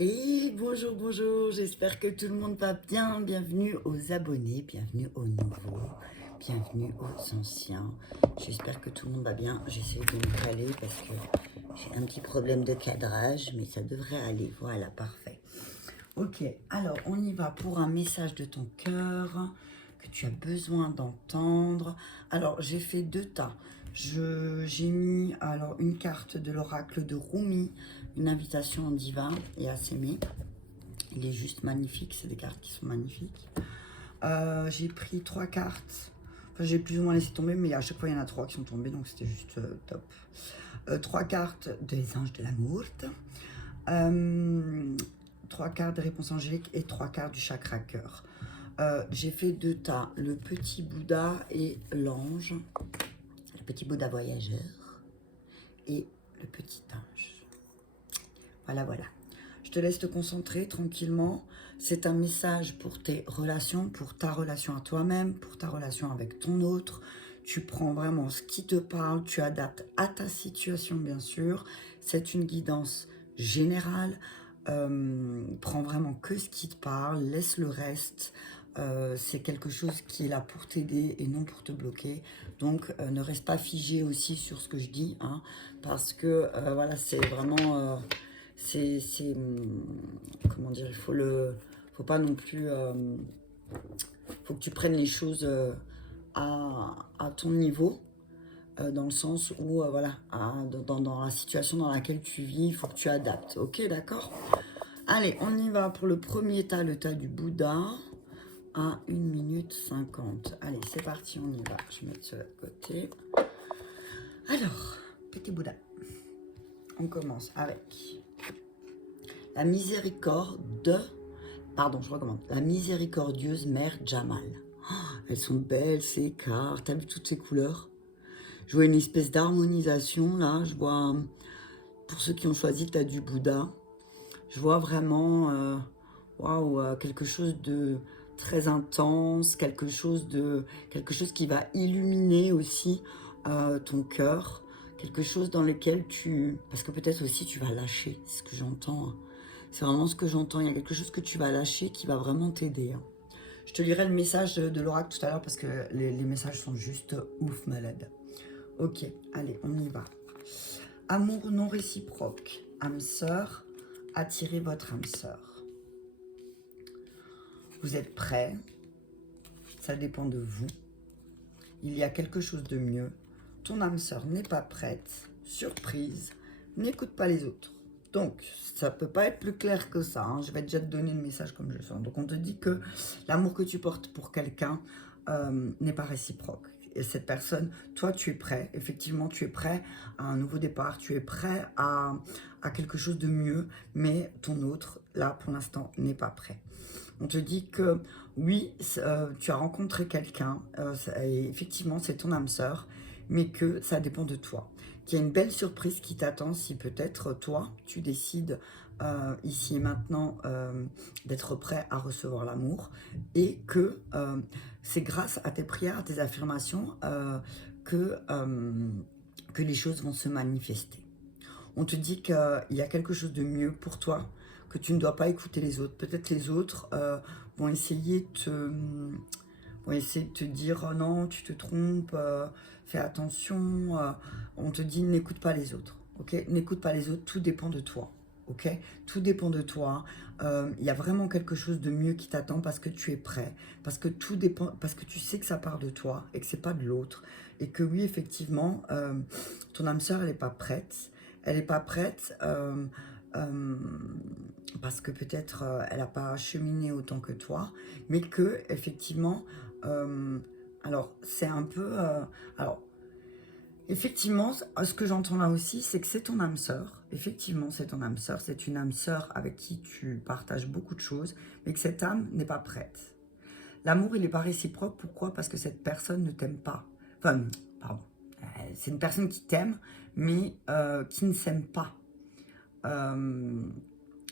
Et bonjour, bonjour, j'espère que tout le monde va bien. Bienvenue aux abonnés, bienvenue aux nouveaux, bienvenue aux anciens. J'espère que tout le monde va bien. J'essaie de me caler parce que j'ai un petit problème de cadrage, mais ça devrait aller. Voilà, parfait. Ok, alors on y va pour un message de ton cœur que tu as besoin d'entendre. Alors j'ai fait deux tas. J'ai mis alors une carte de l'oracle de Rumi, une invitation en divin et à s'aimer. Il est juste magnifique, c'est des cartes qui sont magnifiques. J'ai pris trois cartes. Enfin, j'ai plus ou moins laissé tomber, mais à chaque fois il y en a trois qui sont tombées, donc c'était juste top. Trois cartes des anges de l'amour. Euh, trois cartes des réponses angéliques et trois cartes du chakra cœur. J'ai fait deux tas, le petit Bouddha et l'ange, le petit Bouddha voyageur et le petit ange. Voilà, voilà. Je te laisse te concentrer tranquillement. C'est un message pour tes relations, pour ta relation à toi-même, pour ta relation avec ton autre. Tu prends vraiment ce qui te parle, tu adaptes à ta situation, bien sûr. C'est une guidance générale. Prends vraiment que ce qui te parle, laisse le reste. C'est quelque chose qui est là pour t'aider et non pour te bloquer. Donc, ne reste pas figé aussi sur ce que je dis, hein, parce que voilà, c'est vraiment... comment dire, faut pas non plus, faut que tu prennes les choses à ton niveau, dans le sens où, voilà, dans la situation dans laquelle tu vis, il faut que tu adaptes, ok, d'accord? Allez, on y va pour le premier tas, le tas du Bouddha, à 1 minute 50. Allez, c'est parti, on y va. Je vais mettre cela de côté. Alors, petit Bouddha, on commence avec la miséricorde. Pardon, je recommande. La miséricordieuse mère Jamal. Oh, elles sont belles, ces cartes. T'as vu toutes ces couleurs? Je vois une espèce d'harmonisation, là. Je vois, pour ceux qui ont choisi, t'as du Bouddha. Je vois vraiment, waouh, quelque chose de très intense, quelque chose qui va illuminer aussi ton cœur. Quelque chose dans lequel parce que peut-être aussi tu vas lâcher, c'est ce que j'entends, hein. C'est vraiment ce que j'entends. Il y a quelque chose que tu vas lâcher qui va vraiment t'aider, hein. Je te lirai le message de l'oracle tout à l'heure parce que les messages sont juste ouf malades. Ok, allez, on y va. Amour non réciproque. Âme sœur, attirez votre âme sœur. Vous êtes prêts? Ça dépend de vous. Il y a quelque chose de mieux. Ton âme sœur n'est pas prête. Surprise, n'écoute pas les autres. Donc, ça peut pas être plus clair que ça, hein. Je vais déjà te donner le message comme je le sens. Donc, on te dit que l'amour que tu portes pour quelqu'un n'est pas réciproque. Et cette personne, toi, tu es prêt. Effectivement, tu es prêt à un nouveau départ. Tu es prêt à quelque chose de mieux. Mais ton autre, là, pour l'instant, n'est pas prêt. On te dit que oui, tu as rencontré quelqu'un. Et effectivement, c'est ton âme sœur. Mais que ça dépend de toi. Qu'il y a une belle surprise qui t'attend si peut-être toi, tu décides ici et maintenant d'être prêt à recevoir l'amour et que c'est grâce à tes prières, à tes affirmations que les choses vont se manifester. On te dit qu'il y a quelque chose de mieux pour toi, que tu ne dois pas écouter les autres. Peut-être les autres vont essayer de te dire oh non, tu te trompes, fais attention. On te dit n'écoute pas les autres, ok? N'écoute pas les autres, tout dépend de toi, ok? Tout dépend de toi. Il y a vraiment quelque chose de mieux qui t'attend parce que tu es prêt, parce que tout dépend, parce que tu sais que ça part de toi et que c'est pas de l'autre, et que oui effectivement, ton âme sœur elle n'est pas prête, elle n'est pas prête. Euh, Parce que peut-être elle n'a pas cheminé autant que toi, mais que effectivement, alors c'est un peu, alors effectivement, ce que j'entends là aussi, c'est que c'est ton âme sœur. Effectivement, c'est ton âme sœur, c'est une âme sœur avec qui tu partages beaucoup de choses, mais que cette âme n'est pas prête. L'amour, il n'est pas réciproque. Pourquoi? Parce que cette personne ne t'aime pas. Enfin, pardon. C'est une personne qui t'aime, mais qui ne s'aime pas.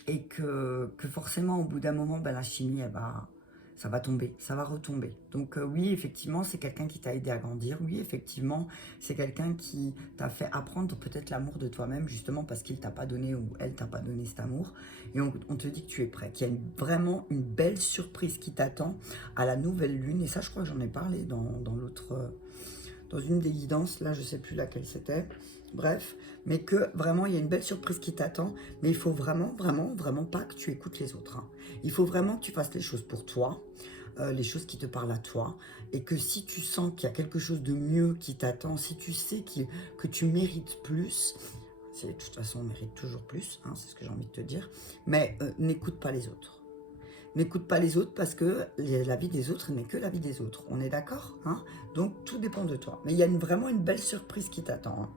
Et que forcément, au bout d'un moment, ben, la chimie, ça va tomber, ça va retomber. Donc oui, effectivement, c'est quelqu'un qui t'a aidé à grandir. Oui, effectivement, c'est quelqu'un qui t'a fait apprendre peut-être l'amour de toi-même, justement parce qu'il t'a pas donné ou elle t'a pas donné cet amour. Et on te dit que tu es prêt, qu'il y a vraiment une belle surprise qui t'attend à la nouvelle lune. Et ça, je crois que j'en ai parlé dans l'autre, dans une des guidances. Là, je sais plus laquelle c'était. Bref, mais que vraiment, il y a une belle surprise qui t'attend. Mais il faut vraiment, vraiment, vraiment pas que tu écoutes les autres, hein. Il faut vraiment que tu fasses les choses pour toi. Les choses qui te parlent à toi, et que si tu sens qu'il y a quelque chose de mieux qui t'attend, si tu sais que tu mérites plus, de toute façon on mérite toujours plus, hein, c'est ce que j'ai envie de te dire, mais n'écoute pas les autres. N'écoute pas les autres parce que la vie des autres n'est que la vie des autres, on est d'accord, hein? Donc tout dépend de toi. Mais il y a vraiment une belle surprise qui t'attend, hein.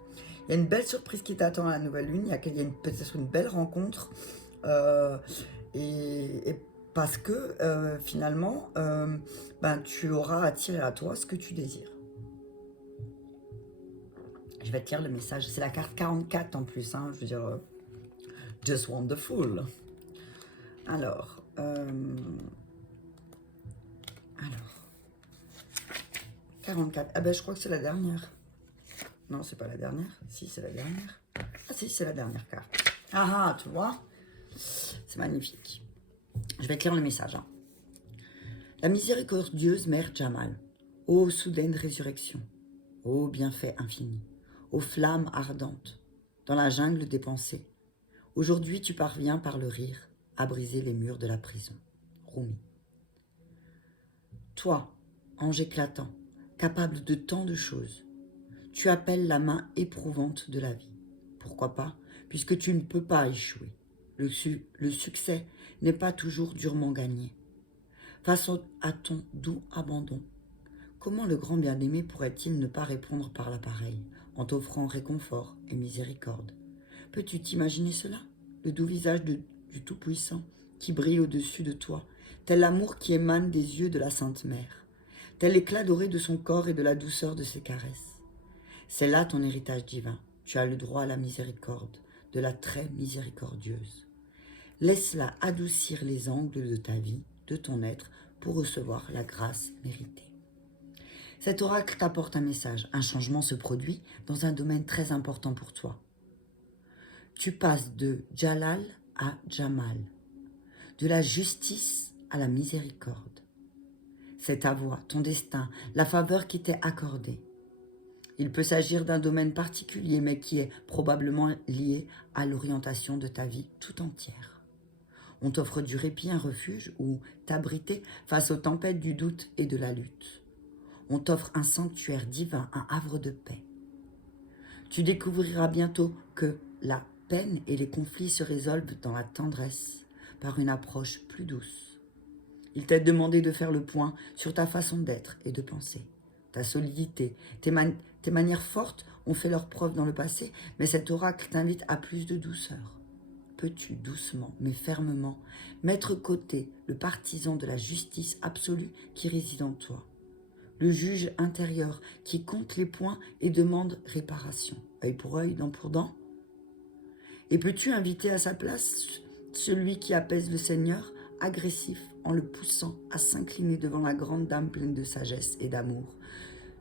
Il y a une belle surprise qui t'attend à la nouvelle lune, il y a peut-être une belle rencontre, euh, et parce que finalement, ben, tu auras attiré à toi ce que tu désires. Je vais te lire le message. C'est la carte 44 en plus, hein, je veux dire, just wonderful. Alors, alors, 44. Ah ben, je crois que c'est la dernière. Non, c'est pas la dernière. Si, c'est la dernière. Ah si, c'est la dernière carte. Ah ah, tu vois, c'est magnifique. Je vais te lire le message, hein. La miséricordieuse mère Jamal, ô soudaine résurrection, ô bienfait infini, ô flamme ardente, dans la jungle des pensées, aujourd'hui tu parviens par le rire à briser les murs de la prison. Rumi. Toi, ange éclatant, capable de tant de choses, tu appelles la main éprouvante de la vie. Pourquoi pas, puisque tu ne peux pas échouer. Le succès n'est pas toujours durement gagné. Face à ton doux abandon, comment le grand bien-aimé pourrait-il ne pas répondre par l'appareil, en t'offrant réconfort et miséricorde? Peux-tu t'imaginer cela? Le doux visage du Tout-Puissant qui brille au-dessus de toi, tel l'amour qui émane des yeux de la Sainte Mère, tel l'éclat doré de son corps et de la douceur de ses caresses. C'est là ton héritage divin. Tu as le droit à la miséricorde, de la très miséricordieuse. Laisse-la adoucir les angles de ta vie, de ton être, pour recevoir la grâce méritée. Cet oracle t'apporte un message. Un changement se produit dans un domaine très important pour toi. Tu passes de Jalal à Jamal, de la justice à la miséricorde. C'est ta voie, ton destin, la faveur qui t'est accordée. Il peut s'agir d'un domaine particulier, mais qui est probablement lié à l'orientation de ta vie tout entière. On t'offre du répit, un refuge où t'abriter face aux tempêtes du doute et de la lutte. On t'offre un sanctuaire divin, un havre de paix. Tu découvriras bientôt que la peine et les conflits se résolvent dans la tendresse, par une approche plus douce. Il t'est demandé de faire le point sur ta façon d'être et de penser. Ta solidité, tes manières fortes ont fait leur preuve dans le passé, mais cet oracle t'invite à plus de douceur. Peux-tu doucement, mais fermement, mettre côté le partisan de la justice absolue qui réside en toi, le juge intérieur qui compte les points et demande réparation, œil pour œil, dent pour dent? Et peux-tu inviter à sa place celui qui apaise le Seigneur, agressif, en le poussant à s'incliner devant la grande dame pleine de sagesse et d'amour,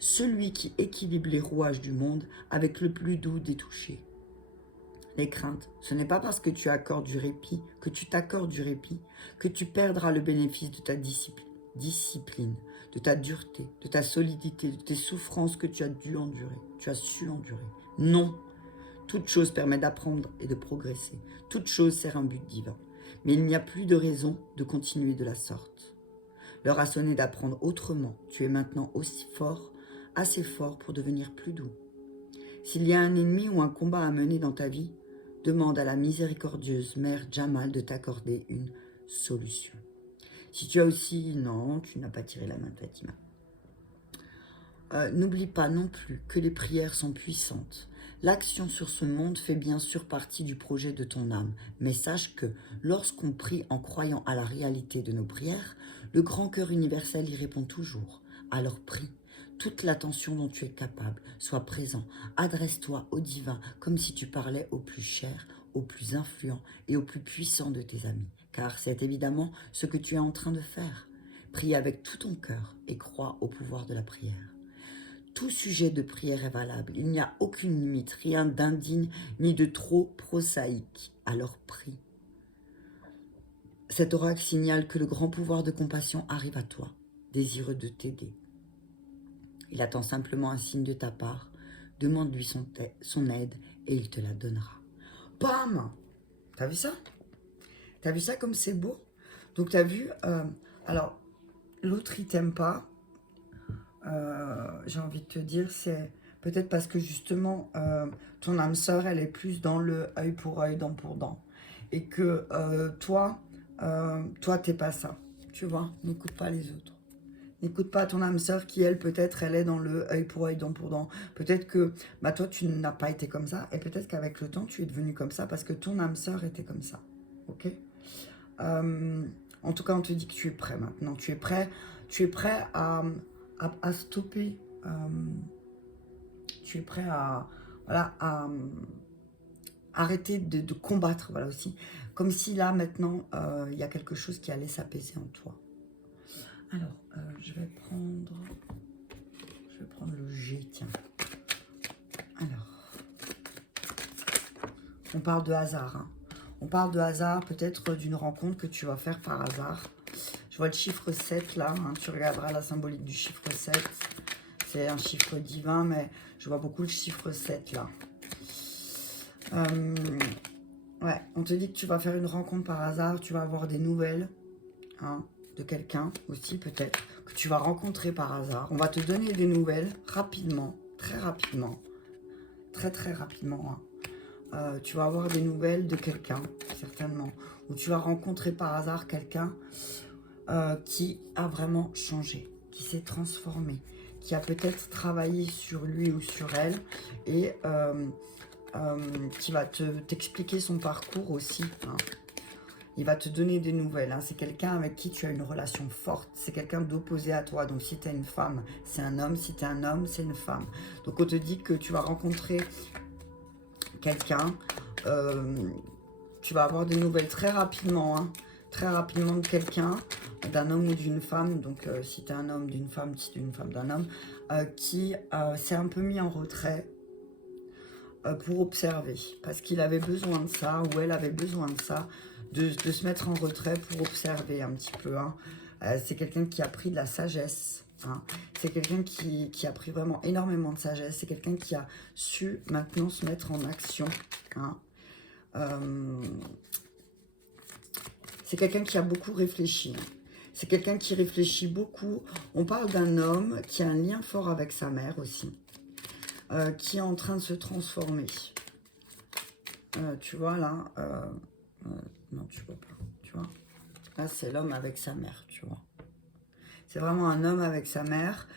celui qui équilibre les rouages du monde avec le plus doux des touchés? Les craintes, ce n'est pas parce que tu accordes du répit, que tu t'accordes du répit, que tu perdras le bénéfice de ta discipline, de ta dureté, de ta solidité, de tes souffrances que tu as dû endurer, tu as su endurer. Non, toute chose permet d'apprendre et de progresser, toute chose sert un but divin. Mais il n'y a plus de raison de continuer de la sorte. L'heure a sonné d'apprendre autrement, tu es maintenant aussi fort, assez fort pour devenir plus doux. S'il y a un ennemi ou un combat à mener dans ta vie, demande à la miséricordieuse mère Jamal de t'accorder une solution. Si tu as aussi... Non, tu n'as pas tiré la main de Fatima. N'oublie pas non plus que les prières sont puissantes. L'action sur ce monde fait bien sûr partie du projet de ton âme, mais sache que lorsqu'on prie en croyant à la réalité de nos prières, le grand cœur universel y répond toujours. Alors prie, toute l'attention dont tu es capable, sois présent, adresse-toi au divin comme si tu parlais au plus cher, au plus influent et au plus puissant de tes amis, car c'est évidemment ce que tu es en train de faire. Prie avec tout ton cœur et crois au pouvoir de la prière. Tout sujet de prière est valable. Il n'y a aucune limite, rien d'indigne ni de trop prosaïque. Alors prie. Cet oracle signale que le grand pouvoir de compassion arrive à toi, désireux de t'aider. Il attend simplement un signe de ta part. Demande-lui son aide et il te la donnera. Bam! T'as vu ça? T'as vu ça comme c'est beau? Donc t'as vu, alors l'autre il t'aime pas, j'ai envie de te dire, c'est peut-être parce que justement ton âme sœur elle est plus dans le œil pour œil, dent pour dent. Et que toi t'es pas ça, tu vois, n'écoute pas les autres. N'écoute pas ton âme sœur qui, elle, peut-être, elle est dans le œil pour œil, dent pour dent. Peut-être que, bah, toi, tu n'as pas été comme ça. Et peut-être qu'avec le temps, tu es devenu comme ça parce que ton âme sœur était comme ça. Ok? En tout cas, on te dit que tu es prêt maintenant. Tu es prêt à stopper. Tu es prêt à, voilà, à arrêter de combattre, voilà aussi. Comme si là, maintenant, il y a quelque chose qui allait s'apaiser en toi. Alors, je vais prendre le G, tiens. Alors, on parle de hasard. Hein. On parle de hasard, peut-être d'une rencontre que tu vas faire par hasard. Je vois le chiffre 7 là, hein, tu regarderas la symbolique du chiffre 7. C'est un chiffre divin, mais je vois beaucoup le chiffre 7 là. Ouais, on te dit que tu vas faire une rencontre par hasard, tu vas avoir des nouvelles. Hein, de quelqu'un aussi peut-être que tu vas rencontrer par hasard. On va te donner des nouvelles rapidement, très rapidement, très rapidement. Hein. Tu vas avoir des nouvelles de quelqu'un, certainement, ou tu vas rencontrer par hasard quelqu'un qui a vraiment changé, qui s'est transformé, qui a peut-être travaillé sur lui ou sur elle et qui va t'expliquer son parcours aussi. Hein. Il va te donner des nouvelles. Hein. C'est quelqu'un avec qui tu as une relation forte. C'est quelqu'un d'opposé à toi. Donc, si tu es une femme, c'est un homme. Si tu es un homme, c'est une femme. Donc, on te dit que tu vas rencontrer quelqu'un. Tu vas avoir des nouvelles très rapidement. Hein. Très rapidement de quelqu'un, d'un homme ou d'une femme. Donc, si tu es un homme, d'une femme, si tu es une femme, d'un homme, qui s'est un peu mis en retrait pour observer. Parce qu'il avait besoin de ça, ou elle avait besoin de ça. De se mettre en retrait pour observer un petit peu. Hein. C'est quelqu'un qui a pris de la sagesse. Hein. C'est quelqu'un qui a pris vraiment énormément de sagesse. C'est quelqu'un qui a su maintenant se mettre en action. Hein. C'est quelqu'un qui a beaucoup réfléchi. C'est quelqu'un qui réfléchit beaucoup. On parle d'un homme qui a un lien fort avec sa mère aussi. Qui est en train de se transformer. Tu vois là... non, tu vois pas, tu vois. Là, c'est l'homme avec sa mère, tu vois. C'est vraiment un homme avec sa mère.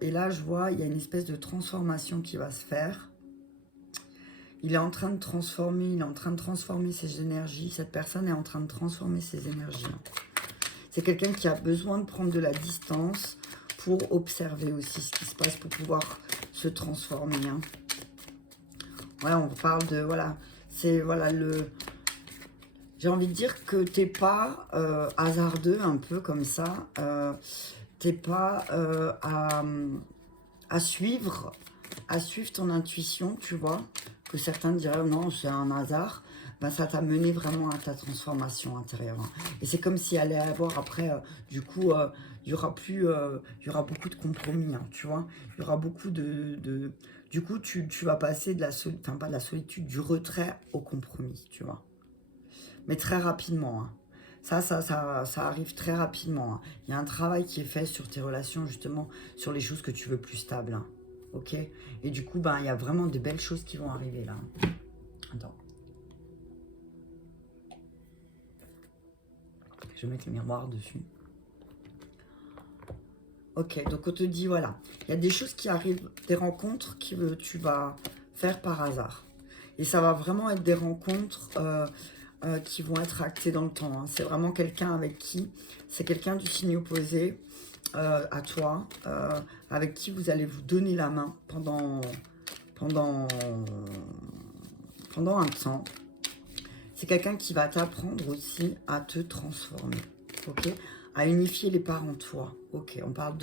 Et là, je vois, il y a une espèce de transformation qui va se faire. Il est en train de transformer, il est en train de transformer ses énergies. Cette personne est en train de transformer ses énergies. C'est quelqu'un qui a besoin de prendre de la distance pour observer aussi ce qui se passe, pour pouvoir se transformer. Hein. Ouais, on parle de, voilà, c'est, voilà, le... J'ai envie de dire que t'es pas hasardeux un peu comme ça. T'es pas à suivre ton intuition, tu vois. Que certains diraient non, c'est un hasard. Ben, ça t'a mené vraiment à ta transformation intérieure. Hein. Et c'est comme s'il allait avoir après, du coup, il y aura plus, il y aura beaucoup de compromis, hein, tu vois. Il y aura beaucoup de... Du coup, tu vas passer de la solitude, enfin pas de la solitude, du retrait au compromis, tu vois. Mais très rapidement. Hein. Ça arrive très rapidement. Hein. Il y a un travail qui est fait sur tes relations, justement, sur les choses que tu veux plus stables. Hein. Ok? Et du coup, ben, il y a vraiment de belles choses qui vont arriver là. Attends. Je vais mettre le miroir dessus. Ok, donc on te dit, voilà. Il y a des choses qui arrivent, des rencontres que tu vas faire par hasard. Et ça va vraiment être des rencontres... qui vont être actés dans le temps. Hein. C'est vraiment quelqu'un avec qui, c'est quelqu'un du signe opposé à toi, avec qui vous allez vous donner la main pendant un temps. C'est quelqu'un qui va t'apprendre aussi à te transformer, ok? à unifier les parts en toi. Ok, on parle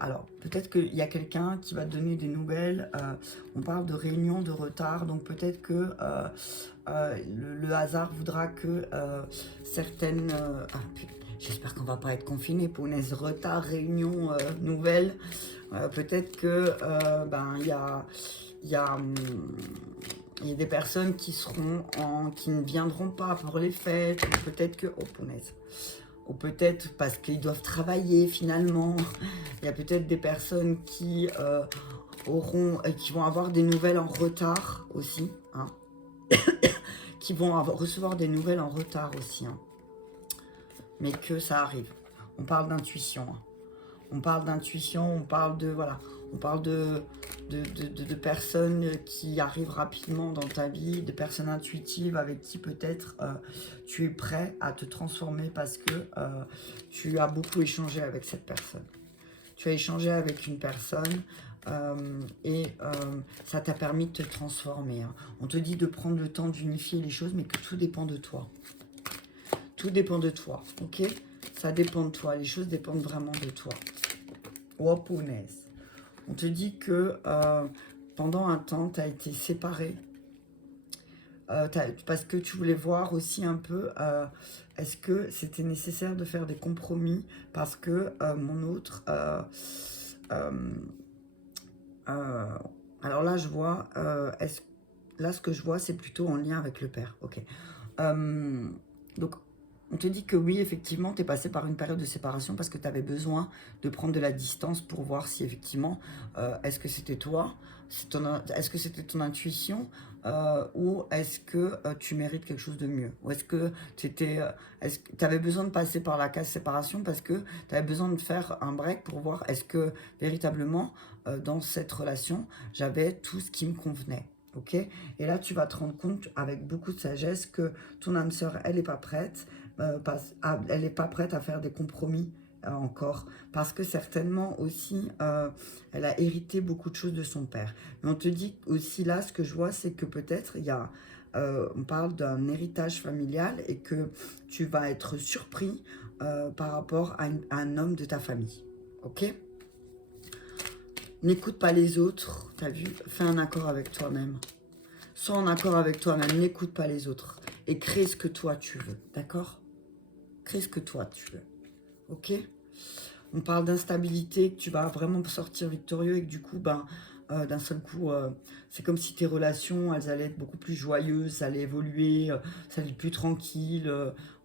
alors, peut-être qu'il y a quelqu'un qui va te donner des nouvelles. On parle de réunion, de retard. Donc, peut-être que le hasard voudra que certaines... j'espère qu'on va pas être confiné. Punaise, retard, réunion, nouvelle. Peut-être que il y a des personnes qui ne viendront pas pour les fêtes. Peut-être que... Oh, punaise. Ou peut-être parce qu'ils doivent travailler finalement. Il y a peut-être des personnes qui qui vont avoir des nouvelles en retard aussi. Hein. Qui vont recevoir des nouvelles en retard aussi. Hein. Mais que ça arrive. On parle d'intuition. Hein. On parle d'intuition, on parle de... Voilà. On parle de personnes qui arrivent rapidement dans ta vie, de personnes intuitives avec qui peut-être tu es prêt à te transformer parce que tu as beaucoup échangé avec cette personne. Tu as échangé avec une personne et ça t'a permis de te transformer. Hein. On te dit de prendre le temps d'unifier les choses, mais que tout dépend de toi. Tout dépend de toi, ok? Ça dépend de toi, les choses dépendent vraiment de toi. Oh, punaise. On te dit que pendant un temps, tu as été séparé. Parce que tu voulais voir aussi un peu, est-ce que c'était nécessaire de faire des compromis? Parce que mon autre... alors là, je vois... là, ce que je vois, c'est plutôt en lien avec le père. Ok. Donc, on te dit que oui, effectivement, tu es passé par une période de séparation parce que tu avais besoin de prendre de la distance pour voir si effectivement, est-ce que c'était toi, est-ce que c'était ton intuition ou est-ce que tu mérites quelque chose de mieux? Ou est-ce que tu avais besoin de passer par la case séparation parce que tu avais besoin de faire un break pour voir est-ce que véritablement, dans cette relation, j'avais tout ce qui me convenait? Ok. Et là, tu vas te rendre compte avec beaucoup de sagesse que ton âme sœur, elle n'est pas prête. Elle n'est pas prête à faire des compromis encore, parce que certainement aussi, elle a hérité beaucoup de choses de son père. Mais on te dit aussi là, ce que je vois, c'est que peut-être il y a, on parle d'un héritage familial et que tu vas être surpris par rapport à un homme de ta famille. Ok? N'écoute pas les autres, t'as vu? Fais un accord avec toi-même. Sois en accord avec toi-même, n'écoute pas les autres. Et crée ce que toi tu veux, d'accord? Crée ce que toi tu veux, ok? On parle d'instabilité, que tu vas vraiment sortir victorieux et que du coup, d'un seul coup, c'est comme si tes relations, elles allaient être beaucoup plus joyeuses, ça allait évoluer, ça allait être plus tranquille.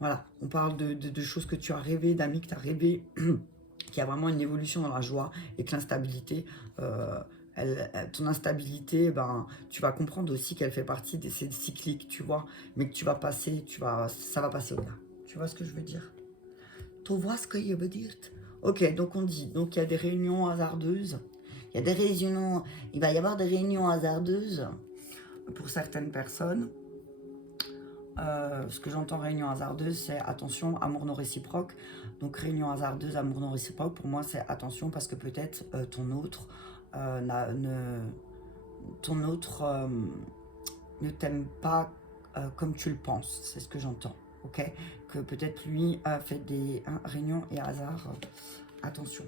Voilà, on parle de choses que tu as rêvé, d'amis que tu as rêvé, qu'il y a vraiment une évolution dans la joie et que l'instabilité... ton instabilité, tu vas comprendre aussi qu'elle fait partie de ces cycliques, tu vois, mais que tu vas passer, ça va passer au-delà. Tu vois ce que je veux dire? Tu vois ce que je veux dire? Ok, donc on dit, donc il y a des réunions hasardeuses, il va y avoir des réunions hasardeuses pour certaines personnes. Ce que j'entends réunion hasardeuse, c'est attention, amour non réciproque. Donc réunion hasardeuse, amour non réciproque, pour moi c'est attention parce que peut-être ton autre ne t'aime pas comme tu le penses, c'est ce que j'entends, ok? Que peut-être lui a fait des réunions et hasard, attention.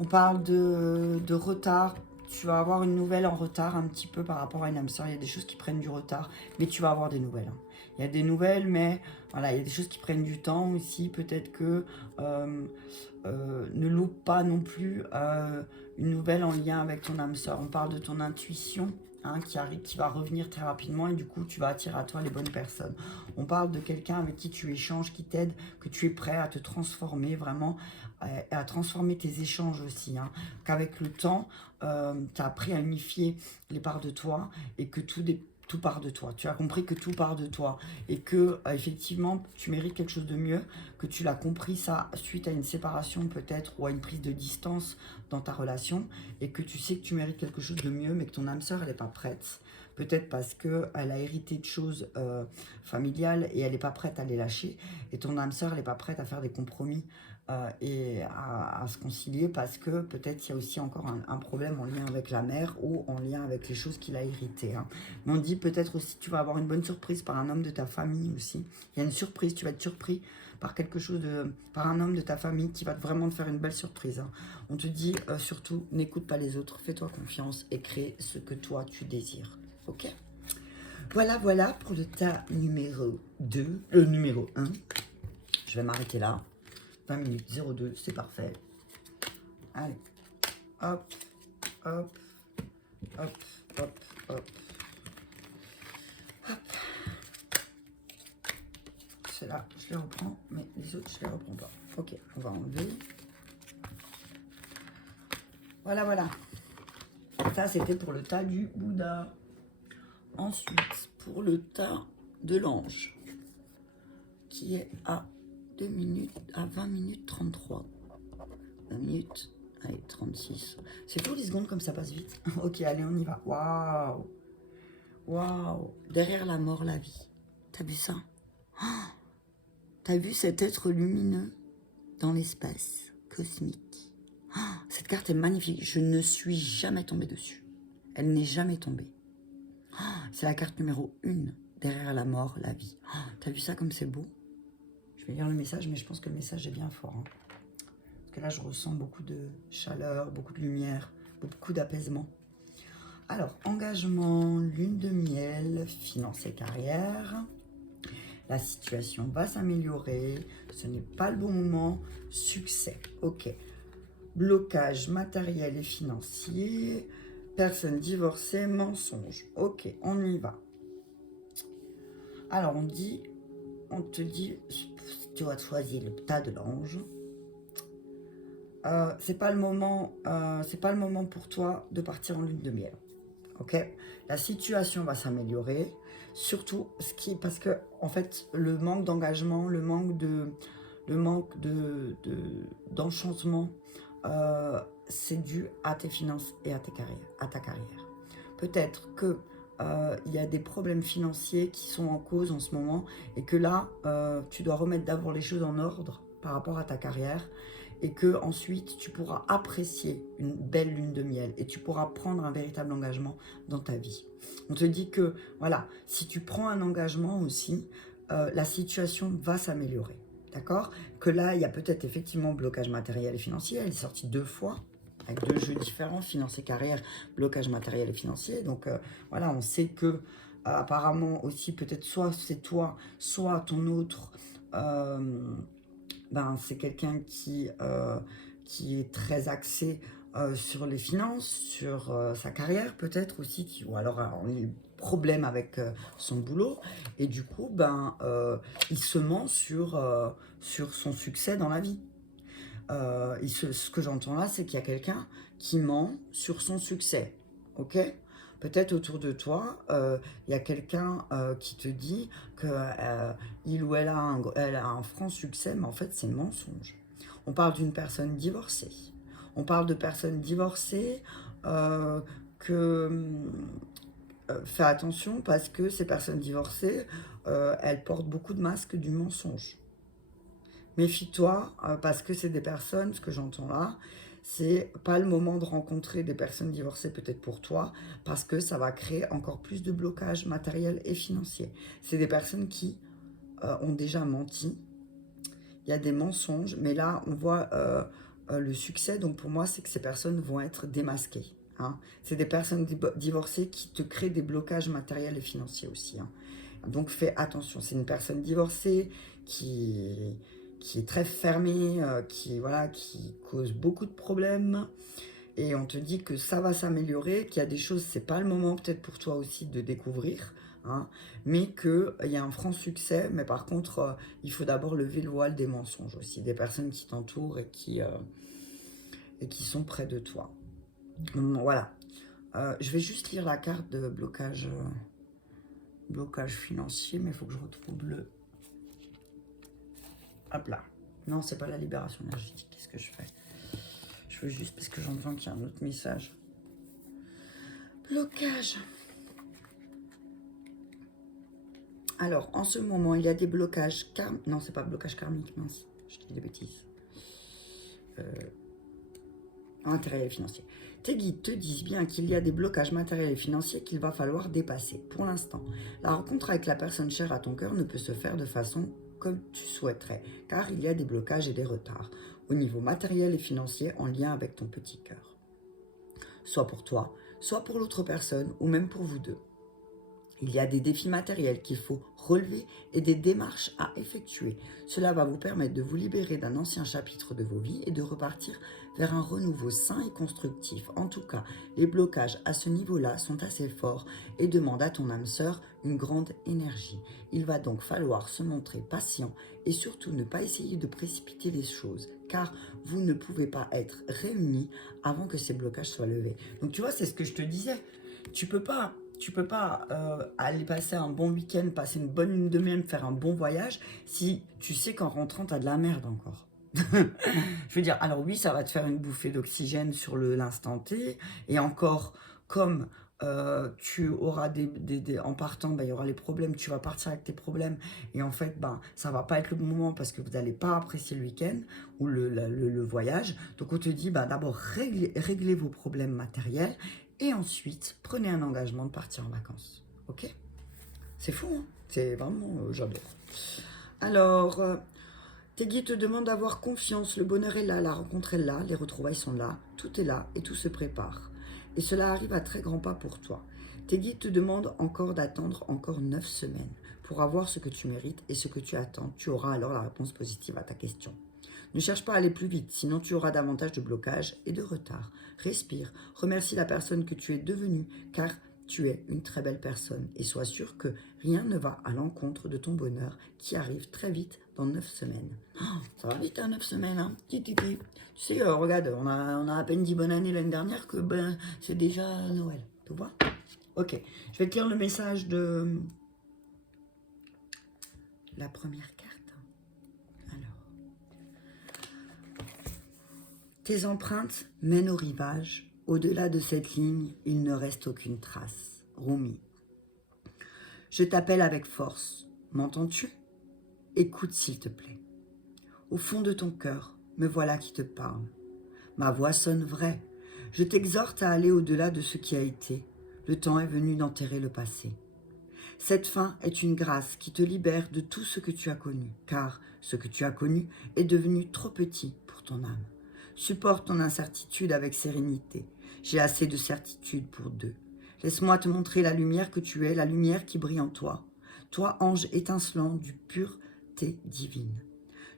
On parle de retard, tu vas avoir une nouvelle en retard un petit peu par rapport à une âme sœur, il y a des choses qui prennent du retard, mais tu vas avoir des nouvelles. Hein. Il y a des nouvelles, mais voilà, il y a des choses qui prennent du temps aussi, peut-être que ne loupe pas non plus une nouvelle en lien avec ton âme sœur. On parle de ton intuition hein, qui va revenir très rapidement et du coup tu vas attirer à toi les bonnes personnes. On parle de quelqu'un avec qui tu échanges, qui t'aide, que tu es prêt à te transformer vraiment, et à transformer tes échanges aussi. Hein, qu'avec le temps, tu as appris à unifier les parts de toi et que tout part de toi. Tu as compris que tout part de toi et que effectivement tu mérites quelque chose de mieux, que tu l'as compris ça suite à une séparation peut-être ou à une prise de distance dans ta relation et que tu sais que tu mérites quelque chose de mieux mais que ton âme sœur elle n'est pas prête. peut-être parce qu'elle a hérité de choses familiales et elle n'est pas prête à les lâcher. Et ton âme sœur, elle n'est pas prête à faire des compromis et à se concilier parce que peut-être il y a aussi encore un problème en lien avec la mère ou en lien avec les choses qu'il a héritées. Hein. Mais on dit peut-être aussi tu vas avoir une bonne surprise par un homme de ta famille aussi. Il y a une surprise, tu vas être surpris par quelque chose par un homme de ta famille qui va vraiment te faire une belle surprise. Hein. On te dit surtout, n'écoute pas les autres, fais-toi confiance et crée ce que toi tu désires. Ok? Voilà, voilà pour le tas numéro 2, le numéro 1. Je vais m'arrêter là. 20 minutes 02, c'est parfait. Allez, hop, hop, hop, hop, hop, hop. Ceux-là, je les reprends, mais les autres, je les reprends pas. Ok, on va enlever. Voilà, voilà. Ça, c'était pour le tas du Bouddha. Ensuite, pour le tas de l'ange, qui est à 2 minutes, à 20 minutes 33. 20 minutes, allez, 36. C'est fou les secondes comme ça passe vite. Ok, allez, on y va. Waouh! Waouh! Derrière la mort, la vie. T'as vu ça? Oh, t'as vu cet être lumineux dans l'espace cosmique? Oh, cette carte est magnifique. Je ne suis jamais tombée dessus. Elle n'est jamais tombée. Oh, c'est la carte numéro 1. Derrière la mort, la vie. Oh, t'as vu ça comme c'est beau? Je vais lire le message, mais je pense que le message est bien fort. Hein. Parce que là, je ressens beaucoup de chaleur, beaucoup de lumière, beaucoup d'apaisement. Alors, engagement, lune de miel, finances et carrière. La situation va s'améliorer. Ce n'est pas le bon moment. Succès. Ok. Blocage matériel et financier. Personne divorcée, mensonge. Ok, on y va. Alors, on te dit, tu vas choisir le tas de l'ange. C'est pas le moment pour toi de partir en lune de miel. Ok, la situation va s'améliorer, surtout parce que en fait le manque d'engagement, le manque d'enchantement, c'est dû à tes finances et à ta carrière. Peut-être que il y a des problèmes financiers qui sont en cause en ce moment et que là tu dois remettre d'abord les choses en ordre par rapport à ta carrière. Et que ensuite tu pourras apprécier une belle lune de miel et tu pourras prendre un véritable engagement dans ta vie. On te dit que voilà, si tu prends un engagement aussi, la situation va s'améliorer. D'accord? Que là, il y a peut-être effectivement blocage matériel et financier. Elle est sortie 2 fois avec 2 jeux différents, finance et carrière, blocage matériel et financier. Donc voilà, on sait que apparemment aussi peut-être soit c'est toi, soit ton autre... c'est quelqu'un qui est très axé sur les finances, sur sa carrière peut-être aussi, ou alors un problème avec son boulot, et du coup, il se ment sur son succès dans la vie. Ce que j'entends là, c'est qu'il y a quelqu'un qui ment sur son succès, ok ? Peut-être autour de toi, il y a quelqu'un qui te dit qu'il ou elle a un franc succès, mais en fait, c'est mensonge. On parle d'une personne divorcée. On parle de personnes divorcées fais attention parce que ces personnes divorcées, elles portent beaucoup de masques du mensonge. Méfie-toi parce que c'est des personnes, ce que j'entends là, c'est pas le moment de rencontrer des personnes divorcées peut-être pour toi parce que ça va créer encore plus de blocages matériels et financiers. C'est des personnes qui ont déjà menti. Il y a des mensonges, mais là on voit le succès. Donc pour moi, c'est que ces personnes vont être démasquées. Hein. C'est des personnes divorcées qui te créent des blocages matériels et financiers aussi. Hein. Donc fais attention. C'est une personne divorcée qui est très fermée, qui cause beaucoup de problèmes. Et on te dit que ça va s'améliorer, qu'il y a des choses, c'est pas le moment peut-être pour toi aussi de découvrir, hein, mais qu'il y a un franc succès. Mais par contre, il faut d'abord lever le voile des mensonges aussi, des personnes qui t'entourent et qui sont près de toi. Voilà. Je vais juste lire la carte de blocage financier, mais il faut que je retrouve le... Hop là. Non, c'est pas la libération énergétique. Qu'est-ce que je fais? Je veux juste, parce que j'entends qu'il y a un autre message. Blocage. Alors, en ce moment, il y a des blocages karmiques. Non, c'est pas blocage karmique, mince. Je dis des bêtises. Matériel et financier. Tes guides te disent bien qu'il y a des blocages matériels et financiers qu'il va falloir dépasser. Pour l'instant, la rencontre avec la personne chère à ton cœur ne peut se faire de façon comme tu souhaiterais, car il y a des blocages et des retards au niveau matériel et financier en lien avec ton petit cœur. Soit pour toi, soit pour l'autre personne, ou même pour vous deux. Il y a des défis matériels qu'il faut relever et des démarches à effectuer. Cela va vous permettre de vous libérer d'un ancien chapitre de vos vies et de repartir vers un renouveau sain et constructif. En tout cas, les blocages à ce niveau-là sont assez forts et demandent à ton âme sœur une grande énergie. Il va donc falloir se montrer patient et surtout ne pas essayer de précipiter les choses, car vous ne pouvez pas être réunis avant que ces blocages soient levés. Donc tu vois, c'est ce que je te disais. Tu peux pas aller passer un bon week-end, passer une bonne lune de miel, faire un bon voyage, si tu sais qu'en rentrant, tu as de la merde encore. Je veux dire, alors oui, ça va te faire une bouffée d'oxygène sur l'instant T, et encore, comme tu auras en partant, ben, il y aura les problèmes, tu vas partir avec tes problèmes, et en fait, ben, ça va pas être le bon moment parce que vous n'allez pas apprécier le week-end ou le voyage. Donc on te dit, ben, d'abord, réglez vos problèmes matériels, et ensuite, prenez un engagement de partir en vacances. Ok? C'est fou, hein? C'est vraiment, j'adore. Alors, tes guides te demandent d'avoir confiance. Le bonheur est là, la rencontre est là, les retrouvailles sont là. Tout est là et tout se prépare. Et cela arrive à très grands pas pour toi. Tes guides te demandent encore d'attendre encore 9 semaines pour avoir ce que tu mérites et ce que tu attends. Tu auras alors la réponse positive à ta question. Ne cherche pas à aller plus vite, sinon tu auras davantage de blocages et de retard. Respire, remercie la personne que tu es devenue, car tu es une très belle personne. Et sois sûr que rien ne va à l'encontre de ton bonheur qui arrive très vite dans 9 semaines. Oh, ça va vite, 9 semaines, hein. Tu sais, regarde, on a à peine dit bonne année l'année dernière que ben, c'est déjà Noël, tu vois? Ok, je vais te lire le message de la première carte. Tes empreintes mènent au rivage. Au-delà de cette ligne, il ne reste aucune trace. Rumi. Je t'appelle avec force. M'entends-tu? Écoute s'il te plaît. Au fond de ton cœur, me voilà qui te parle. Ma voix sonne vraie. Je t'exhorte à aller au-delà de ce qui a été. Le temps est venu d'enterrer le passé. Cette fin est une grâce qui te libère de tout ce que tu as connu, car ce que tu as connu est devenu trop petit pour ton âme. Supporte ton incertitude avec sérénité. J'ai assez de certitude pour deux. Laisse-moi te montrer la lumière que tu es, la lumière qui brille en toi. Toi, ange étincelant du pureté divine.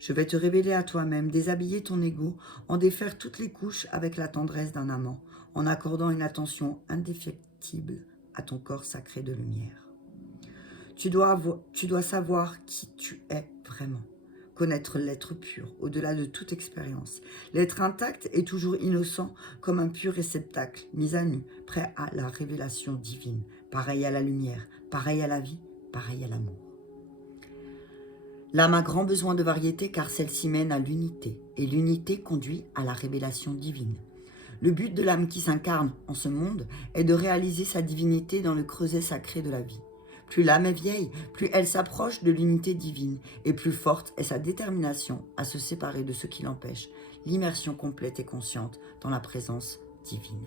Je vais te révéler à toi-même, déshabiller ton ego, en défaire toutes les couches avec la tendresse d'un amant, en accordant une attention indéfectible à ton corps sacré de lumière. Tu dois savoir qui tu es vraiment. Connaître l'être pur, au-delà de toute expérience. L'être intact est toujours innocent, comme un pur réceptacle, mis à nu, prêt à la révélation divine, pareil à la lumière, pareil à la vie, pareil à l'amour. L'âme a grand besoin de variété car celle-ci mène à l'unité, et l'unité conduit à la révélation divine. Le but de l'âme qui s'incarne en ce monde est de réaliser sa divinité dans le creuset sacré de la vie. Plus l'âme est vieille, plus elle s'approche de l'unité divine, et plus forte est sa détermination à se séparer de ce qui l'empêche, l'immersion complète et consciente dans la présence divine.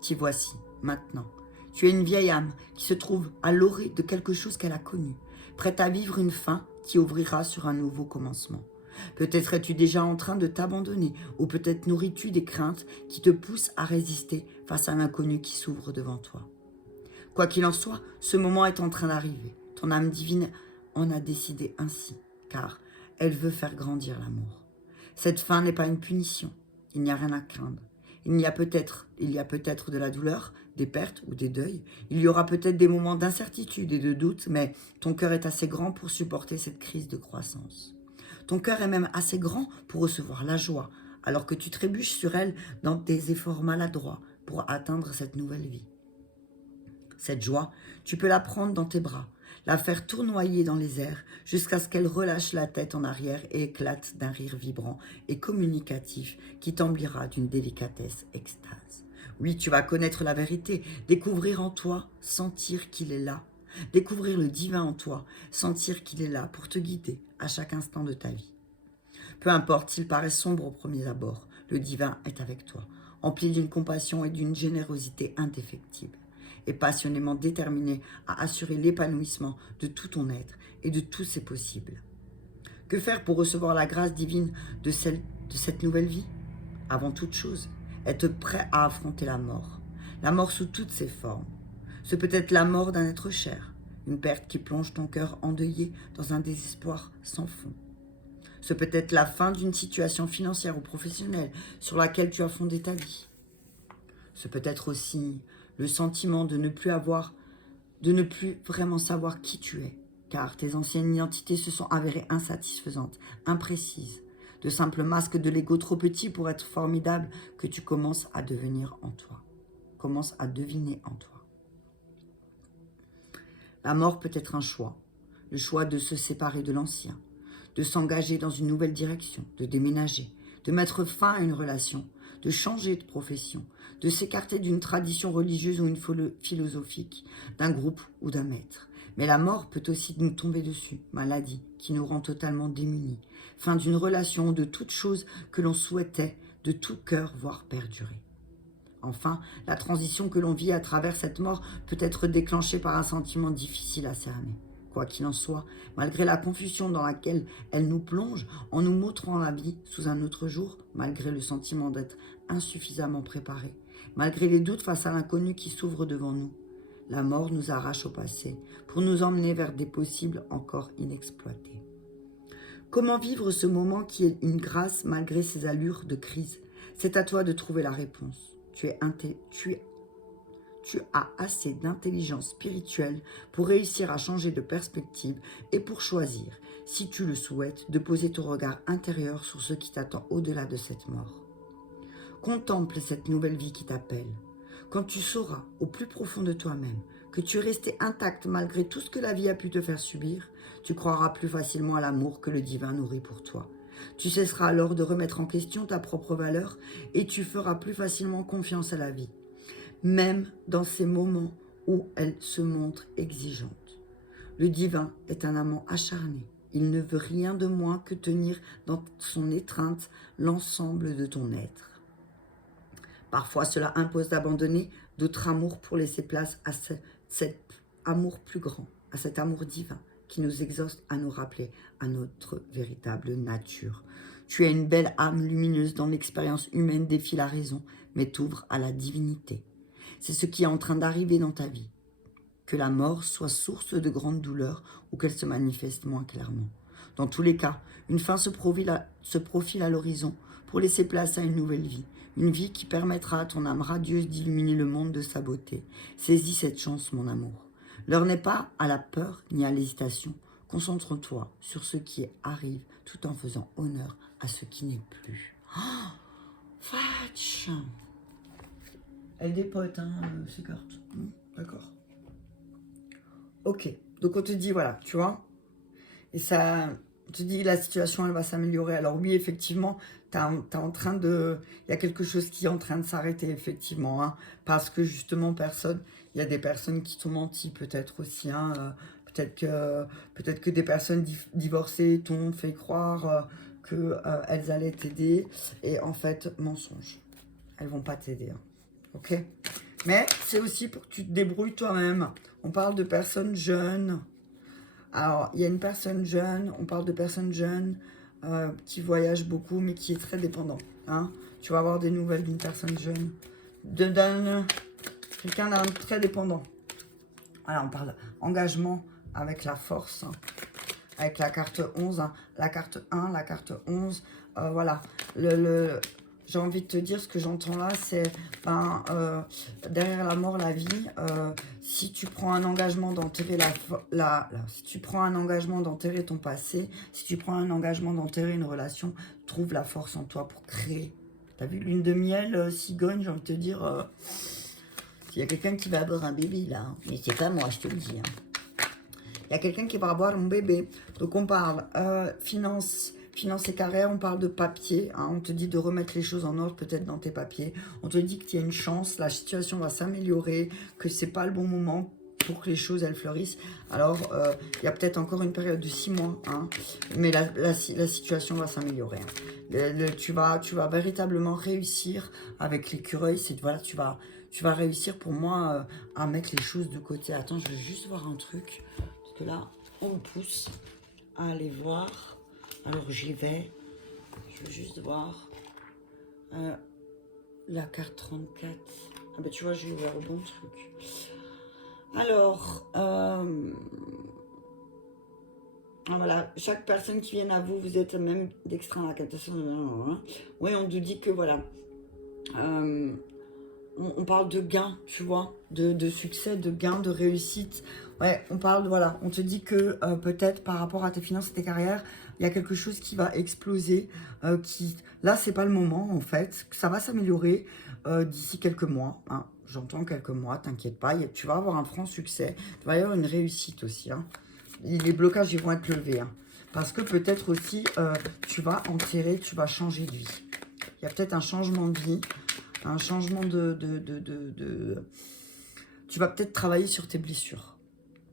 T'y voici, maintenant. Tu es une vieille âme qui se trouve à l'orée de quelque chose qu'elle a connu, prête à vivre une fin qui ouvrira sur un nouveau commencement. Peut-être es-tu déjà en train de t'abandonner, ou peut-être nourris-tu des craintes qui te poussent à résister face à l'inconnu qui s'ouvre devant toi. Quoi qu'il en soit, ce moment est en train d'arriver. Ton âme divine en a décidé ainsi, car elle veut faire grandir l'amour. Cette fin n'est pas une punition, il n'y a rien à craindre. Il y a peut-être de la douleur, des pertes ou des deuils. Il y aura peut-être des moments d'incertitude et de doute, mais ton cœur est assez grand pour supporter cette crise de croissance. Ton cœur est même assez grand pour recevoir la joie, alors que tu trébuches sur elle dans tes efforts maladroits pour atteindre cette nouvelle vie. Cette joie, tu peux la prendre dans tes bras, la faire tournoyer dans les airs jusqu'à ce qu'elle relâche la tête en arrière et éclate d'un rire vibrant et communicatif qui t'emplira d'une délicatesse extase. Oui, tu vas connaître la vérité, découvrir en toi, sentir qu'il est là, Découvrir le divin en toi, sentir qu'il est là pour te guider à chaque instant de ta vie. Peu importe s'il paraît sombre au premier abord, le divin est avec toi, empli d'une compassion et d'une générosité indéfectible, et passionnément déterminé à assurer l'épanouissement de tout ton être et de tous ses possibles. Que faire pour recevoir la grâce divine de cette nouvelle vie? Avant toute chose, être prêt à affronter la mort sous toutes ses formes. Ce peut être la mort d'un être cher, une perte qui plonge ton cœur endeuillé dans un désespoir sans fond. Ce peut être la fin d'une situation financière ou professionnelle sur laquelle tu as fondé ta vie. Ce peut être aussi le sentiment de ne plus vraiment savoir qui tu es, car tes anciennes identités se sont avérées insatisfaisantes, imprécises, de simples masques de l'ego trop petits pour être formidables que tu commences à devenir en toi, commences à deviner en toi. La mort peut être un choix, le choix de se séparer de l'ancien, de s'engager dans une nouvelle direction, de déménager, de mettre fin à une relation, de changer de profession, de s'écarter d'une tradition religieuse ou une philosophique, d'un groupe ou d'un maître. Mais la mort peut aussi nous tomber dessus, maladie qui nous rend totalement démunis, fin d'une relation ou de toute chose que l'on souhaitait de tout cœur voir perdurer. Enfin, la transition que l'on vit à travers cette mort peut être déclenchée par un sentiment difficile à cerner. Quoi qu'il en soit, malgré la confusion dans laquelle elle nous plonge, en nous montrant la vie sous un autre jour, malgré le sentiment d'être insuffisamment préparé, malgré les doutes face à l'inconnu qui s'ouvre devant nous, la mort nous arrache au passé pour nous emmener vers des possibles encore inexploités. Comment vivre ce moment qui est une grâce malgré ses allures de crise? C'est à toi de trouver la réponse. Tu as assez d'intelligence spirituelle pour réussir à changer de perspective et pour choisir, si tu le souhaites, de poser ton regard intérieur sur ce qui t'attend au-delà de cette mort. Contemple cette nouvelle vie qui t'appelle. Quand tu sauras, au plus profond de toi-même, que tu es resté intact malgré tout ce que la vie a pu te faire subir, tu croiras plus facilement à l'amour que le divin nourrit pour toi. Tu cesseras alors de remettre en question ta propre valeur et tu feras plus facilement confiance à la vie, même dans ces moments où elle se montre exigeante. Le divin est un amant acharné. Il ne veut rien de moins que tenir dans son étreinte l'ensemble de ton être. Parfois, cela impose d'abandonner d'autres amours pour laisser place à cet amour plus grand, à cet amour divin qui nous exhorte à nous rappeler à notre véritable nature. Tu es une belle âme lumineuse dont l'expérience humaine défie la raison, mais t'ouvre à la divinité. C'est ce qui est en train d'arriver dans ta vie. Que la mort soit source de grande douleur ou qu'elle se manifeste moins clairement. Dans tous les cas, une fin se profile à l'horizon pour laisser place à une nouvelle vie. Une vie qui permettra à ton âme radieuse d'illuminer le monde de sa beauté. Saisis cette chance, mon amour. L'heure n'est pas à la peur ni à l'hésitation. Concentre-toi sur ce qui arrive tout en faisant honneur à ce qui n'est plus. Oh, Fatch. Elle dépote, hein, ces cartes. D'accord. Ok, donc on te dit, voilà, tu vois, et ça, on te dit, la situation, elle va s'améliorer. Alors oui, effectivement, t'es en train de, il y a quelque chose qui est en train de s'arrêter, effectivement, hein, parce que justement, il y a des personnes qui t'ont menti, peut-être aussi, hein, peut-être que des personnes divorcées t'ont fait croire qu'elles allaient t'aider, et en fait, mensonge, elles vont pas t'aider, hein, ok? Mais c'est aussi pour que tu te débrouilles toi-même. On parle de personnes jeunes. Alors, il y a une personne jeune, on parle de personnes jeunes qui voyagent beaucoup, mais qui est très dépendant. Hein. Tu vas avoir des nouvelles d'une personne jeune. Quelqu'un d'un très dépendant. Voilà, on parle d'engagement avec la force. Hein, avec la carte 11. Hein, la carte 1, la carte 11. Voilà. J'ai envie de te dire, ce que j'entends là, c'est derrière la mort, la vie. Si tu prends un engagement d'enterrer si tu prends un engagement d'enterrer ton passé, si tu prends un engagement d'enterrer une relation, trouve la force en toi pour créer. T'as vu lune de miel, cigogne, j'ai envie de te dire, il y a quelqu'un qui va avoir un bébé là, hein. Mais c'est pas moi, je te le dis. Hein. Il y a quelqu'un qui va avoir un bébé. Donc on parle finance et carrière, on parle de papier, hein, on te dit de remettre les choses en ordre peut-être dans tes papiers, on te dit qu'il y a une chance, la situation va s'améliorer, que c'est pas le bon moment pour que les choses, elles fleurissent. Alors, il y a peut-être encore une période de 6 mois, hein, mais la situation va s'améliorer. Hein. Tu vas véritablement réussir avec l'écureuil. Voilà, tu vas réussir pour moi à mettre les choses de côté. Attends, je vais juste voir un truc. Parce que là, on me pousse à aller voir. Alors, j'y vais. Je veux juste voir. La carte 34. Ah bah tu vois, j'ai ouvert au bon truc. Alors, voilà, chaque personne qui vient à vous, vous êtes même d'extra incantation. Oui, on nous dit que voilà, on parle de gain, tu vois, de succès, de gain, de réussite. Ouais, on parle, voilà, on te dit que peut-être par rapport à tes finances et tes carrières, il y a quelque chose qui va exploser, là, c'est pas le moment, en fait, ça va s'améliorer d'ici quelques mois, hein. J'entends quelques mois, t'inquiète pas, tu vas avoir un franc succès, il va y avoir une réussite aussi, hein. Les blocages, ils vont être levés, hein. Parce que peut-être aussi, tu vas enterrer, tu vas changer de vie. Il y a peut-être un changement de vie, un changement tu vas peut-être travailler sur tes blessures.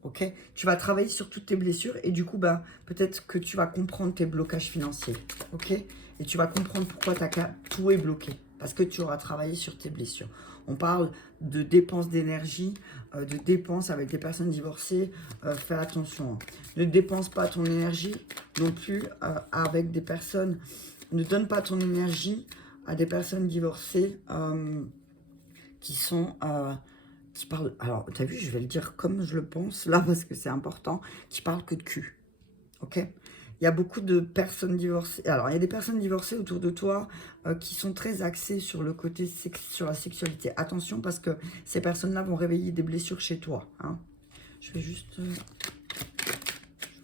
Ok, tu vas travailler sur toutes tes blessures et du coup, bah, peut-être que tu vas comprendre tes blocages financiers. Ok, et tu vas comprendre pourquoi tout est bloqué. Parce que tu auras travaillé sur tes blessures. On parle de dépenses d'énergie, de dépenses avec des personnes divorcées. Fais attention. Hein. Ne dépense pas ton énergie non plus avec des personnes. Ne donne pas ton énergie à des personnes divorcées qui sont... qui parlent... Alors, tu as vu, je vais le dire comme je le pense, là, parce que c'est important, qui parlent que de cul. Ok ? Il y a beaucoup de personnes divorcées. Alors, il y a des personnes divorcées autour de toi qui sont très axées sur le côté sur la sexualité. Attention, parce que ces personnes-là vont réveiller des blessures chez toi. Hein. Je vais juste... je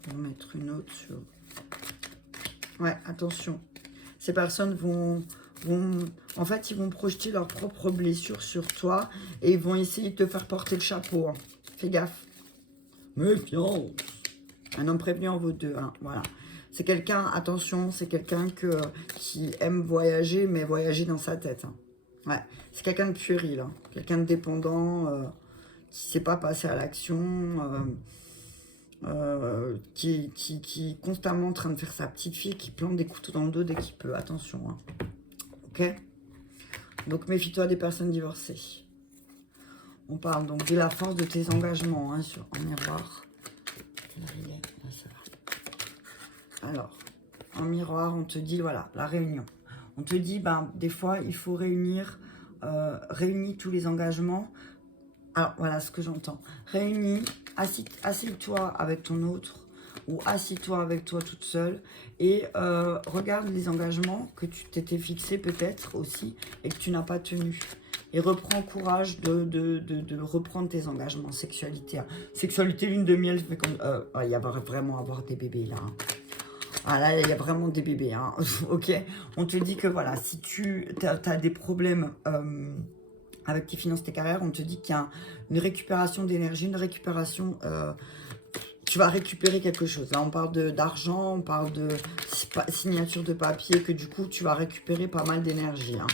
vais en mettre une autre sur... Ouais, attention. Ces personnes en fait, ils vont projeter leurs propres blessures sur toi et ils vont essayer de te faire porter le chapeau. Hein. Fais gaffe. Méfiance. Un homme prévenu en vaut deux. Hein. Voilà. C'est quelqu'un, attention, c'est quelqu'un qui aime voyager, mais voyager dans sa tête. Hein. Ouais. C'est quelqu'un de puéril, hein. Quelqu'un de dépendant, qui ne sait pas passer à l'action, qui est constamment en train de faire sa petite fille, qui plante des couteaux dans le dos dès qu'il peut. Attention. Hein. Ok ? Donc, méfie-toi des personnes divorcées. On parle donc de la force de tes engagements, hein, en miroir. Là, ça va. Alors, en miroir, on te dit, voilà, la réunion. On te dit, ben, des fois, il faut réunir tous les engagements. Alors, voilà ce que j'entends. Réunis, assieds-toi avec ton autre ou assis-toi avec toi toute seule et regarde les engagements que tu t'étais fixé peut-être aussi et que tu n'as pas tenu. Et reprends courage de reprendre tes engagements. Sexualité. Hein. Sexualité, lune de miel, il y a vraiment avoir des bébés là. Hein. Ah là, il y a vraiment des bébés. Hein. Ok. On te dit que voilà, si tu as des problèmes avec tes finances, tes carrières, on te dit qu'il y a une récupération d'énergie, une récupération... tu vas récupérer quelque chose. Là, on parle d'argent, on parle de signature de papier, que du coup, tu vas récupérer pas mal d'énergie. Hein.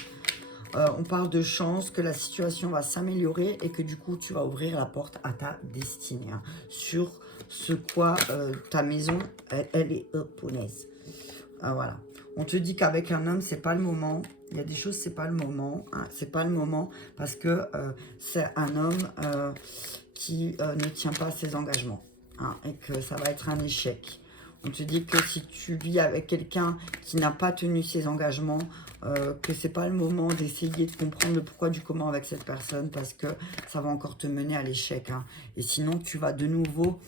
On parle de chance, que la situation va s'améliorer et que du coup, tu vas ouvrir la porte à ta destinée. Hein, sur ce quoi ta maison, elle est punaise. Voilà. On te dit qu'avec un homme, c'est pas le moment. Il y a des choses, c'est pas le moment. Hein, c'est pas le moment parce que c'est un homme qui ne tient pas à ses engagements. Hein, et que ça va être un échec. On te dit que si tu vis avec quelqu'un qui n'a pas tenu ses engagements, que c'est pas le moment d'essayer de comprendre le pourquoi du comment avec cette personne parce que ça va encore te mener à l'échec. Hein. Et sinon, tu vas de nouveau,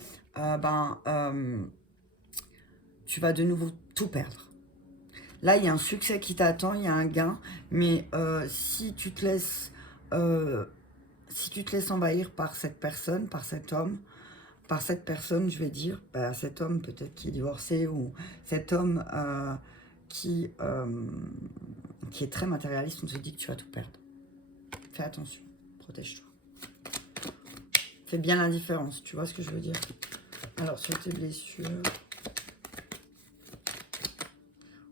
tu vas de nouveau tout perdre. Là, il y a un succès qui t'attend, il y a un gain, mais si tu te laisses envahir par cette personne, par cet homme, je vais dire, bah, cet homme peut-être qui est divorcé ou cet homme qui est très matérialiste, on te dit que tu vas tout perdre. Fais attention, protège-toi. Fais bien la différence, tu vois ce que je veux dire. Alors, sur tes blessures,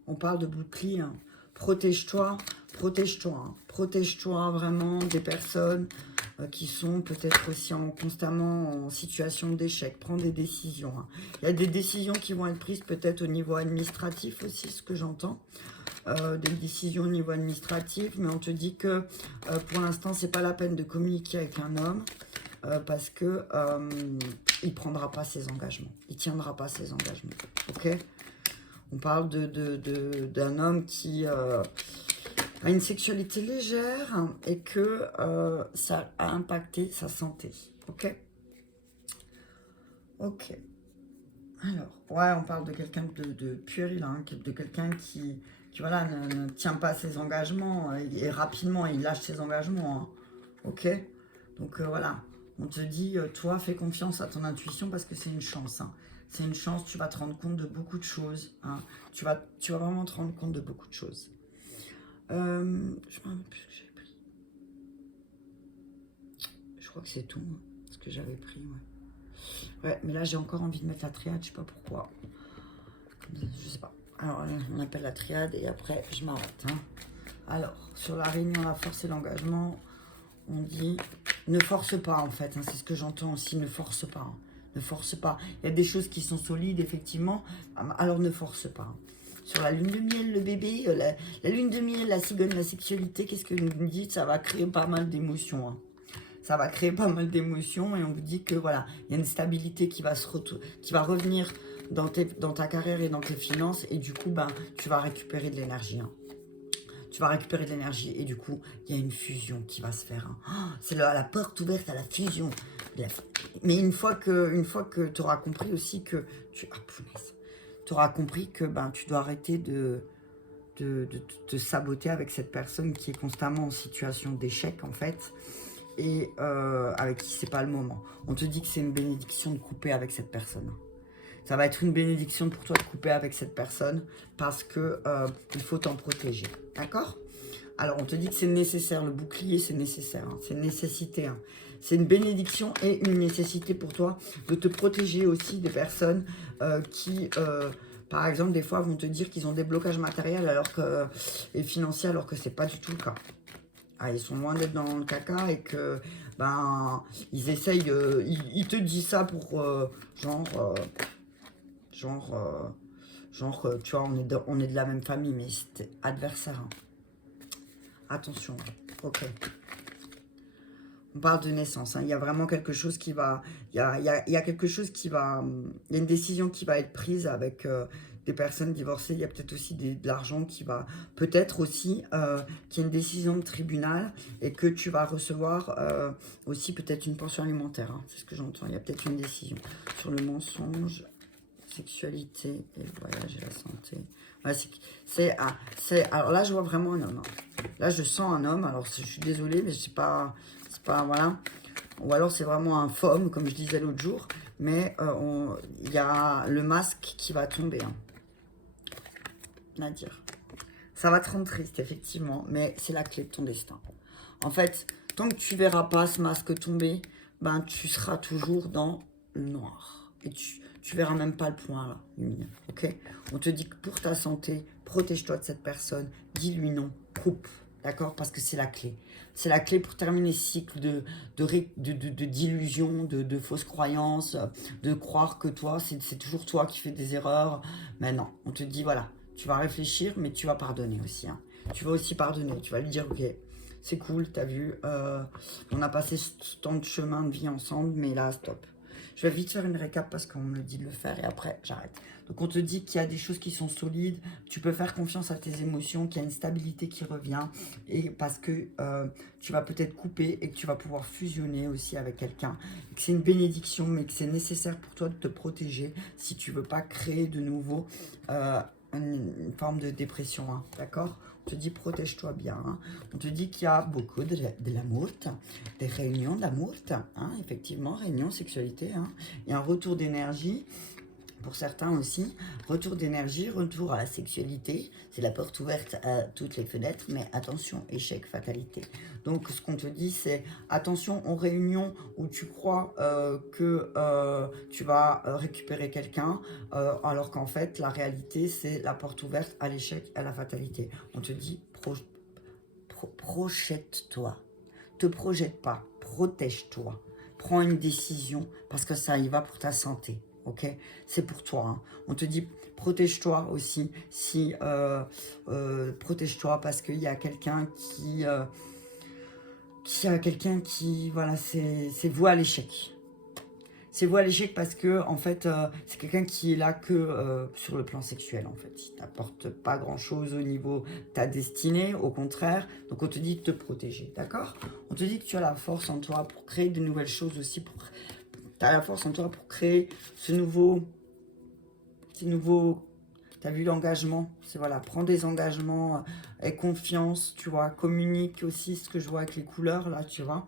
on parle de bouclier. Hein. Protège-toi, protège-toi. Hein. Protège-toi vraiment des personnes qui sont peut-être aussi constamment en situation d'échec. Prends des décisions. Hein. Il y a des décisions qui vont être prises peut-être au niveau administratif aussi, ce que j'entends. Des décisions au niveau administratif, mais on te dit que pour l'instant, c'est pas la peine de communiquer avec un homme parce que il prendra pas ses engagements. Il tiendra pas ses engagements. Ok? On parle d'un homme qui a une sexualité légère et que ça a impacté sa santé. Ok? Ok. Alors, ouais, on parle de quelqu'un de puéril, hein, de quelqu'un qui voilà, ne tient pas ses engagements et rapidement, il lâche ses engagements. Hein. Ok? Donc voilà, on te dit, toi, fais confiance à ton intuition parce que c'est une chance. Hein. C'est une chance, tu vas te rendre compte de beaucoup de choses. Hein. Tu vas vraiment te rendre compte de beaucoup de choses. Je ne me rappelle plus ce que j'avais pris. Je crois que c'est tout, hein, ce que j'avais pris, ouais. Ouais, mais là, j'ai encore envie de mettre la triade, je sais pas pourquoi. Je sais pas. Alors, on appelle la triade et après, je m'arrête. Hein. Alors, sur la réunion, la force et l'engagement, on dit ne force pas, en fait. Hein, c'est ce que j'entends aussi, ne force pas. Hein, ne force pas. Il y a des choses qui sont solides, effectivement. Alors, ne force pas. Hein. Sur la lune de miel, le bébé, la lune de miel, la cigogne, la sexualité, qu'est-ce que vous me dites? Ça va créer pas mal d'émotions. Hein. Ça va créer pas mal d'émotions et on vous dit que voilà, il y a une stabilité qui va revenir dans ta carrière et dans tes finances et du coup, ben, tu vas récupérer de l'énergie. Hein. Tu vas récupérer de l'énergie et du coup, il y a une fusion qui va se faire. Hein. Oh, c'est la porte ouverte à la fusion. Mais une fois que tu auras compris aussi que tu auras compris que ben, tu dois arrêter de te saboter avec cette personne qui est constamment en situation d'échec en fait et avec qui c'est pas le moment. On te dit que c'est une bénédiction de couper avec cette personne. Ça va être une bénédiction pour toi de couper avec cette personne parce que il faut t'en protéger. D'accord? Alors, on te dit que c'est nécessaire. Le bouclier, c'est nécessaire. Hein, c'est une nécessité. Hein. C'est une bénédiction et une nécessité pour toi de te protéger aussi des personnes qui, par exemple, des fois, vont te dire qu'ils ont des blocages matériels et financiers alors que c'est pas du tout le cas. Ah, ils sont loin d'être dans le caca et que ben ils essayent ils te disent ça pour genre tu vois on est de la même famille mais c'est adversaire. Hein. Attention. Ok. On parle de naissance. Hein. Il y a vraiment quelque chose qui va il y a quelque chose qui va il y a une décision qui va être prise avec des personnes divorcées, il y a peut-être aussi de l'argent qui va, peut-être aussi qu'il y a une décision de tribunal et que tu vas recevoir aussi peut-être une pension alimentaire. Hein, c'est ce que j'entends, il y a peut-être une décision sur le mensonge, sexualité et le voyage et la santé. Ouais, alors là, je vois vraiment un homme. Hein. Là, je sens un homme, alors je suis désolée, mais c'est pas, voilà. Ou alors c'est vraiment un fauve, comme je disais l'autre jour, mais il y a le masque qui va tomber. Hein. À dire. Ça va te rendre triste, effectivement, mais c'est la clé de ton destin. En fait, tant que tu verras pas ce masque tomber, ben tu seras toujours dans le noir. Et tu verras même pas le point là, lumineux. Ok? On te dit que pour ta santé, protège-toi de cette personne, dis-lui non, coupe. D'accord? Parce que c'est la clé. C'est la clé pour terminer ce cycle de d'illusions, de fausses croyances, de croire que toi, c'est toujours toi qui fais des erreurs. Mais non, on te dit, voilà, tu vas réfléchir, mais tu vas pardonner aussi. Hein. Tu vas aussi pardonner. Tu vas lui dire, ok, c'est cool, t'as vu, on a passé ce temps de chemin de vie ensemble, mais là, stop. Je vais vite faire une récap parce qu'on me dit de le faire et après, j'arrête. Donc, on te dit qu'il y a des choses qui sont solides, tu peux faire confiance à tes émotions, qu'il y a une stabilité qui revient et parce que tu vas peut-être couper et que tu vas pouvoir fusionner aussi avec quelqu'un. Que c'est une bénédiction, mais que c'est nécessaire pour toi de te protéger si tu veux pas créer de nouveau une forme de dépression, hein, d'accord? On te dit protège-toi bien. Hein. On te dit qu'il y a beaucoup de l'amour, des réunions d'amour, hein, effectivement, réunions, sexualité. Hein. Il y a un retour d'énergie. Pour certains aussi, retour d'énergie, retour à la sexualité, c'est la porte ouverte à toutes les fenêtres, mais attention, échec, fatalité. Donc ce qu'on te dit, c'est attention aux réunions où tu crois que tu vas récupérer quelqu'un, alors qu'en fait, la réalité, c'est la porte ouverte à l'échec, à la fatalité. On te dit, projette-toi. te projette pas, protège-toi. Prends une décision parce que ça y va pour ta santé, ok? C'est pour toi, hein. On te dit, protège-toi aussi, si protège-toi parce qu'il y a quelqu'un qui, voilà, c'est voué à l'échec. C'est voué à l'échec parce que, en fait, c'est quelqu'un qui est là que sur le plan sexuel, en fait. Il t'apporte pas grand-chose au niveau de ta destinée, au contraire. Donc, on te dit de te protéger, d'accord? On te dit que tu as la force en toi pour créer de nouvelles choses aussi. Tu as la force en toi pour créer ce nouveau... Tu as vu l'engagement? C'est voilà, prends des engagements, aie confiance, tu vois. Communique aussi ce que je vois avec les couleurs, là, tu vois.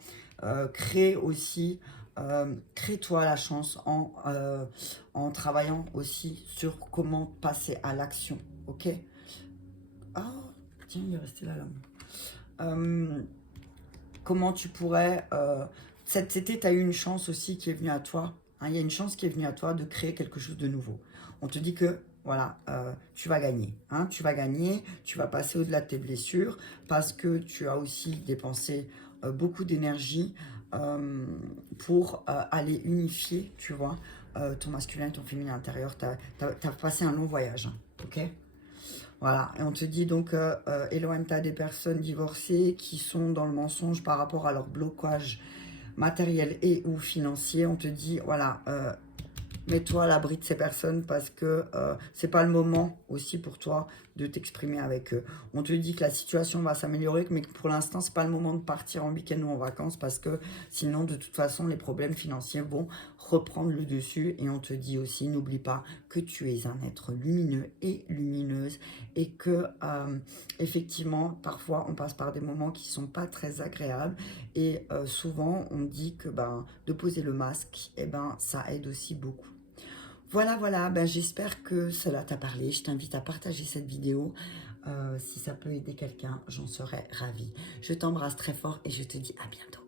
Crée aussi... crée-toi la chance en travaillant aussi sur comment passer à l'action, ok? Ah, tiens, il est resté là, comment tu pourrais... cet été, tu as eu une chance aussi qui est venue à toi. Hein, il y a une chance qui est venue à toi de créer quelque chose de nouveau. On te dit que, voilà, tu vas gagner. Hein, tu vas gagner, tu vas passer au-delà de tes blessures parce que tu as aussi dépensé beaucoup d'énergie pour aller unifier, tu vois, ton masculin et ton féminin intérieur. Tu as passé un long voyage, hein, ok? Voilà, et on te dit donc, éloigne-toi des personnes divorcées qui sont dans le mensonge par rapport à leur blocage matériel et ou financier. On te dit, voilà, mets-toi à l'abri de ces personnes parce que c'est pas le moment aussi pour toi de t'exprimer avec eux. On te dit que la situation va s'améliorer, mais que pour l'instant, c'est pas le moment de partir en week-end ou en vacances parce que sinon, de toute façon, les problèmes financiers vont reprendre le dessus. Et on te dit aussi, n'oublie pas que tu es un être lumineux et lumineuse et que effectivement, parfois, on passe par des moments qui sont pas très agréables et souvent, on dit que de poser le masque, eh ben, ça aide aussi beaucoup. Voilà, voilà, j'espère que cela t'a parlé. Je t'invite à partager cette vidéo. Si ça peut aider quelqu'un, j'en serais ravie. Je t'embrasse très fort et je te dis à bientôt.